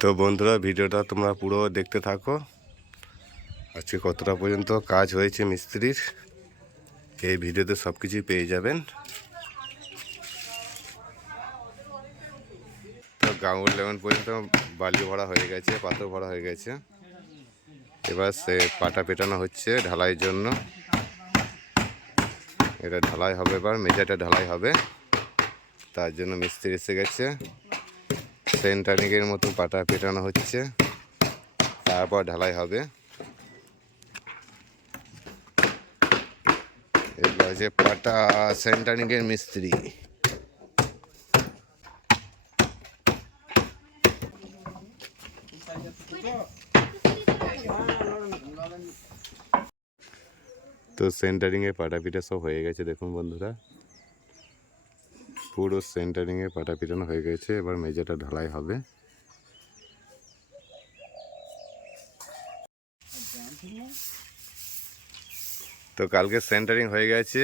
তো বন্ধুরা, ভিডিওটা তোমরা পুরো দেখতে থাকো। আজকে কতটা পর্যন্ত কাজ হয়েছে মিস্ত্রির, এই ভিডিওতে সব কিছুই পেয়ে যাবেন। তো গাঙ্গুর লেমন পর্যন্ত বালি ভরা হয়ে গেছে, পাথর ভরা হয়ে গেছে। এবার সে পাটা পেটানো হচ্ছে ঢালাইয়ের জন্য। এটা ঢালাই হবে এবার মেজাটা ঢালাই হবে। তার জন্য মিস্ত্রি এসে গেছে। সেন্টারিংয়ের মতো পাটা পেটানো হচ্ছে। তারপর ঢালাই হবে। এগুলো হচ্ছে পাটা সেন্টারিংয়ের মিস্ত্রি। তো সেন্টারিংয়ে পাটা পিটা সব হয়ে গেছে, দেখুন বন্ধুরা। পুরো সেন্টারিংয়ে পাটা পিটানো হয়ে গেছে, এবার মেঝেটা ঢালাই হবে। তো কালকে সেন্টারিং হয়ে গেছে,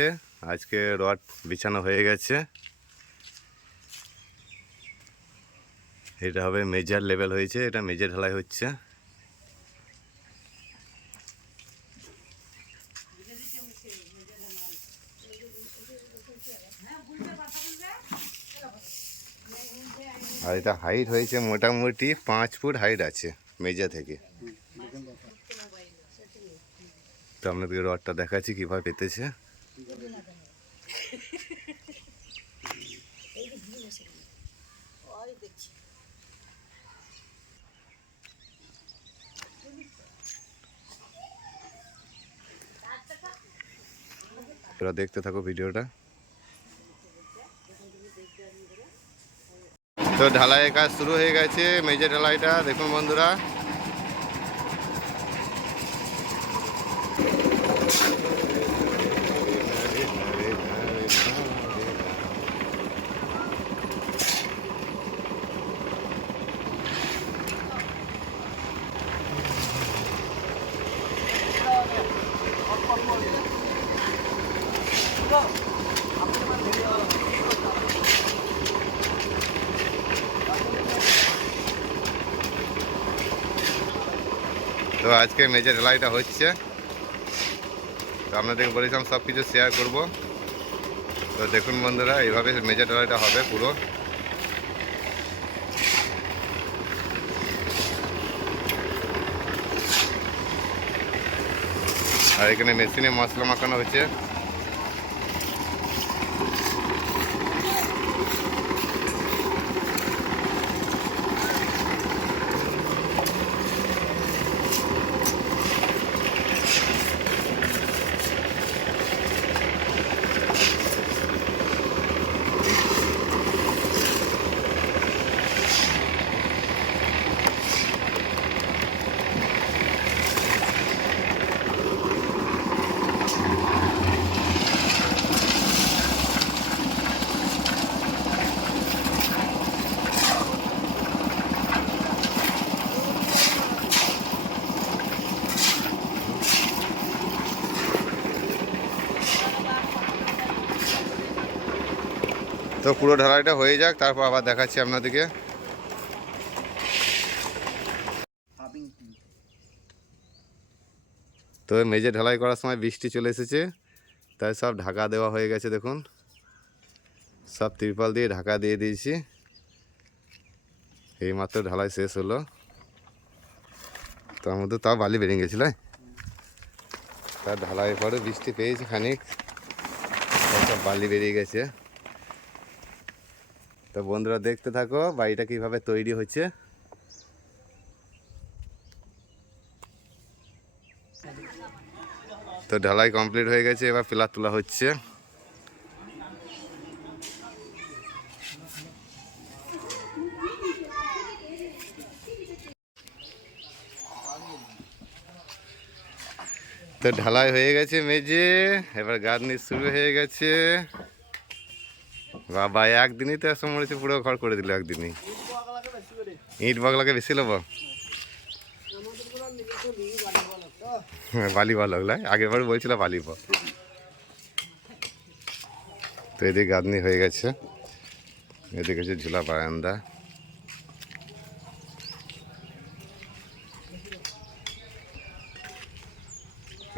আজকে রড বিছানো হয়ে গেছে। এটা হবে মেজার লেভেল হয়েছে, এটা মেজর ঢালাই হচ্ছে। আর এটা হাইট হয়েছে মোটামুটি পাঁচ ফুট হাইট আছে মেজা থেকে। তো আপনাদেরকে রডটা দেখাচ্ছি কীভাবে পেতেছে। দেখতে থাকো ভিডিওটা। তো ঢালাইয়ের কাজ শুরু হয়ে গেছে মেজর ঢালাইটা দেখুন বন্ধুরা তো আজকে মেজর ঢালাইটা হচ্ছে। তো আপনাদেরকে বলেছিলাম সব কিছু শেয়ার করব। তো দেখুন বন্ধুরা, এইভাবে মেজর ঢালাইটা হবে পুরো। আর এখানে মেশিনে মশলা মাখানো হচ্ছে। পুরো ঢালাইটা হয়ে যাক, তারপর আবার দেখাচ্ছি আপনাদেরকে। তো মেজে ঢালাই করার সময় বৃষ্টি চলে এসেছে, তাই সব ঢাকা দেওয়া হয়ে গেছে, দেখুন। সব তিরপাল দিয়ে ঢাকা দিয়ে দিয়েছি। এইমাত্র ঢালাই শেষ হলো। তার মধ্যে তাও বালি বেরিয়ে গেছিল তার ঢালাই পরে বৃষ্টি পেয়েছি খানিক সব বালি বেরিয়ে গেছে। তো বন্ধুরা দেখতে থাকো বাড়িটা কীভাবে তৈরি হচ্ছে তো ঢালাই কমপ্লিট হয়ে গেছে, এবার পিলার তোলা হচ্ছে। তো ঢালাই হয়ে গেছে মেঝে, এবার গার্নি শুরু হয়ে গেছে। বাবা, একদিনই তো এসে মরিচে পুরো ঘর করে দিল, একদিনই। ইট বগলাকে বেশি লোব? বালি বল আগের বার বলছিল বালি বল। তো এদিকে গাঁদনি হয়ে গেছে। এদিকে হচ্ছে ঝুলা বারান্দা।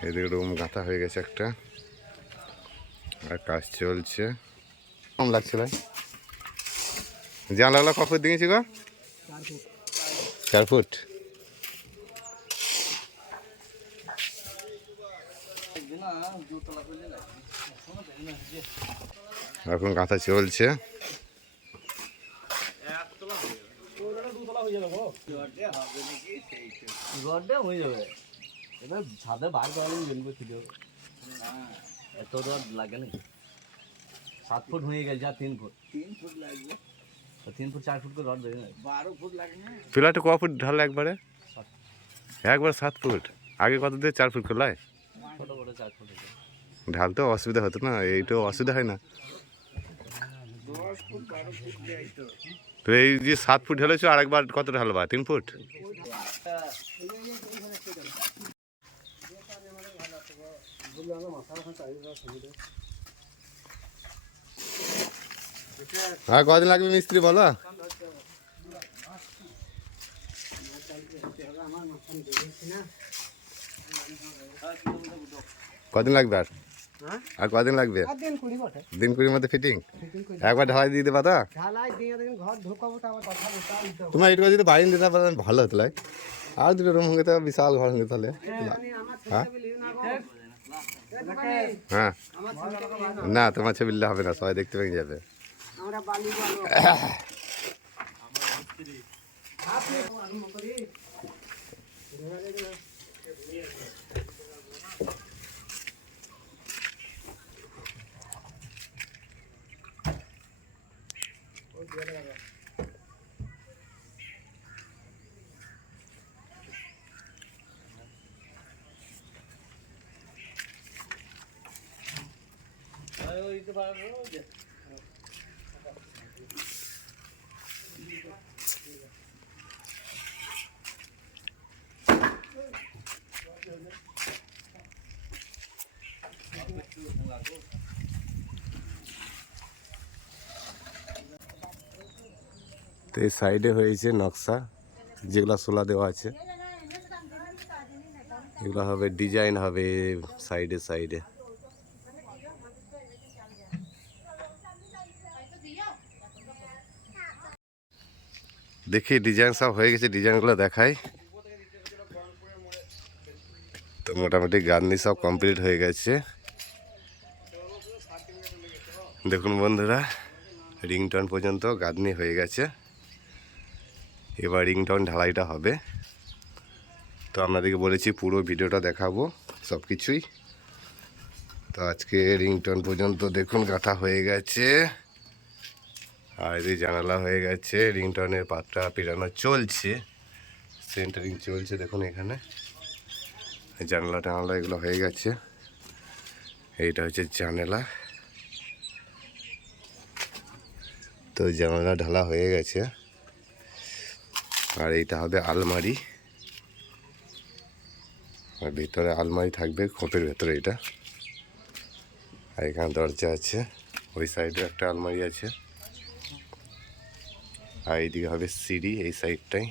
এদিকে রুম গাঁথা হয়ে গেছে একটা। আর কাজ চলছে। কম লাগছে ভাই? জানলাগুলো কখন দিয়েছি গো? চার ফুট। এখন গাঁথা চলছে। এবার ছাদে বার ছিল এত লাগে না। সাত ফুট হয়ে গেছে যা তিন ফুট। তিন ফুট লাগবে। তিন ফুট চার ফুট করে রড বেরিয়ে। যাবে বারো ফুট লাগে না? পিলারটা ক ফুট ঢাল একবারে? একবার সাত ফুট। আগে কত দিয়ে চার ফুট খোলায় ছোট বড় চার ফুট হয়েছে ঢালতে অসুবিধা হতো না এইটাও অসুবিধা হয় না। দশ ফুট বারো ফুট দেয় তো তো এই যে সাত ফুট ঢেলেছো আরেকবার কত ঢালবা তিন ফুট? হ্যাঁ কদিন লাগবে মিস্ত্রি বলো? কদিন লাগবে আর? আর কদিন লাগবে? দিন কুড়ির মধ্যে ফিটিং একবার ঢালাই দিয়ে দেবা তো। তোমার এটা যদি বাড়ি দিতে পারেন ভালো হতো লাই আর দুটো রুম হয়ে তো বিশাল ঘর হয়ে তাহলে। মানে হ্যাঁ? না। না তোমার ছবি হবে না সবাই দেখতে পেয়ে যাবে। আমরা বালি বালো। আপনি আরম্ভ করি তো এই সাইডে হয়েছে নকশা, যেগুলো সোলা দেওয়া আছে। এগুলো হবে, ডিজাইন হবে সাইডে সাইডে। দেখি ডিজাইন সব হয়ে গেছে, ডিজাইনগুলো দেখাই। তো মোটামুটি গার্নি সব কমপ্লিট হয়ে গেছে। দেখুন বন্ধুরা, রিংটন পর্যন্ত গাঁদনি হয়ে গেছে। এবার রিংটন ঢালাইটা হবে। তো আপনাদেরকে বলেছি পুরো ভিডিওটা দেখাবো সব কিছুই তো আজকে রিংটন পর্যন্ত দেখুন, গাঁথা হয়ে গেছে। আর এই জানালা হয়ে গেছে, রিংটনের পাতটা পেরানো চলছে। সেন্টারিং চলছে, দেখুন এখানে। জানালা টানালা এগুলো হয়ে গেছে। এইটা হচ্ছে জানালা। তো জানালা ঢালা হয়ে গেছে। আর এইটা হবে আলমারি। আর ভিতরে আলমারি থাকবে, খোপের ভেতরে এটা। আর এখানে দরজা আছে, ওই সাইডে একটা আলমারি আছে। আর এইদিকে হবে সিঁড়ি, এই সাইডটাই।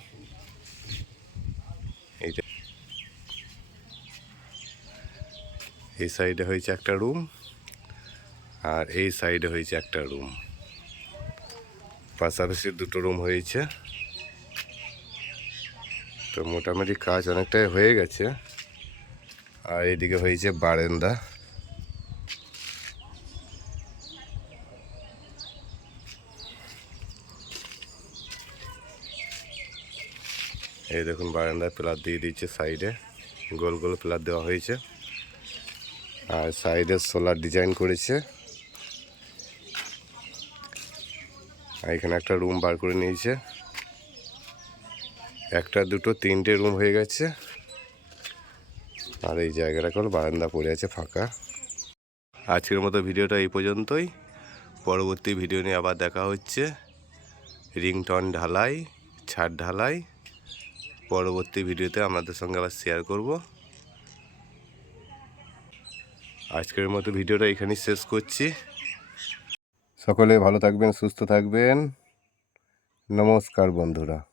এইটা এই সাইডে হয়েছে একটা রুম, আর এই সাইডে হয়েছে একটা রুম। পাশাপাশি দুটো রুম হয়েছে। তো মোটামুটি কাজ অনেকটাই হয়ে গেছে। আর এদিকে হয়েছে বারান্দা। এই দেখুন বারান্দায় প্লার দিয়ে দিচ্ছে সাইডে গোল গোল প্লার দেওয়া হয়েছে। আর সাইডে সোলার ডিজাইন করেছে। আর এখানে একটা রুম বার করে নিয়েছে। একটা, দুটো, তিনটে রুম হয়ে গেছে। আর এই জায়গাটা কোনো বারান্দা পড়ে আছে ফাঁকা। আজকের মতো ভিডিওটা এই পর্যন্তই। পরবর্তী ভিডিও নিয়ে আবার দেখা হচ্ছে। রিংটন ঢালাই, ছাদ ঢালাই। পরবর্তী ভিডিওতে আপনাদের সঙ্গে আবার শেয়ার করব। আজকের মতো ভিডিওটা এখানেই শেষ করছি। সকলে ভালো থাকবেন, সুস্থ থাকবেন। নমস্কার বন্ধুরা।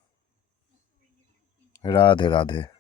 राधे राधे